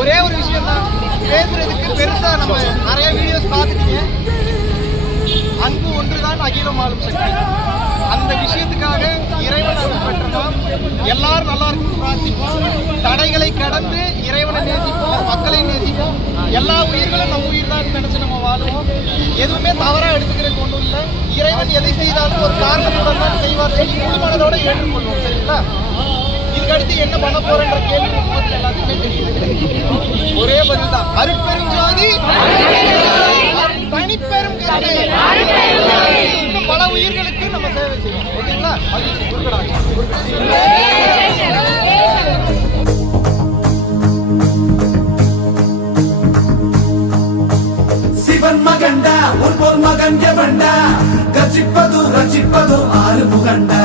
ஒரே ஒரு விஷயம் தான் பேசுறதுக்கு பெருசா நம்ம நிறைய வீடியோஸ் பார்த்துட்டீங்க. அன்பு ஒன்றுதான் அகிலம் ஆளும் சக்தி. அந்த விஷயத்துக்காக இறைவன் அன்பு பெற்றோம். எல்லாரும் நல்லா இருக்கும் பிரார்த்திப்போம். தடைகளை கடந்து இறைவனை நேசிப்போம், மக்களை நேசிப்போம். எல்லா உயிர்களும் நம்ம உயிர் தான் நினைச்சு நம்ம வாழுவோம். எதுவுமே தவறா எடுத்துக்கிறதுக்கு ஒன்றும் இல்லை. இறைவன் எதை செய்தாலும் ஒரு காரணத்துடன் தான் செய்வார். முழு மனதோட ஏற்றுக்கொள்வோம். சரிங்களா? இதுக்கடுத்து என்ன பண்ண போறன்ற கேள்வி முகத்தில் எல்லாத்துக்குமே தெரியுது. ஒரே பதில் தான், அருட்பெருஞ்சோதி தனிப்பெரும் கருணை. இன்னும் பல உயிர்களுக்கு நம்ம சேவை செய்வோம். ஓகேங்களா? சிவன் மகண்டா உன் போல் மகன் எவண்டா, கச்சிப்பது ரச்சிப்பது ஆறு முகண்டா.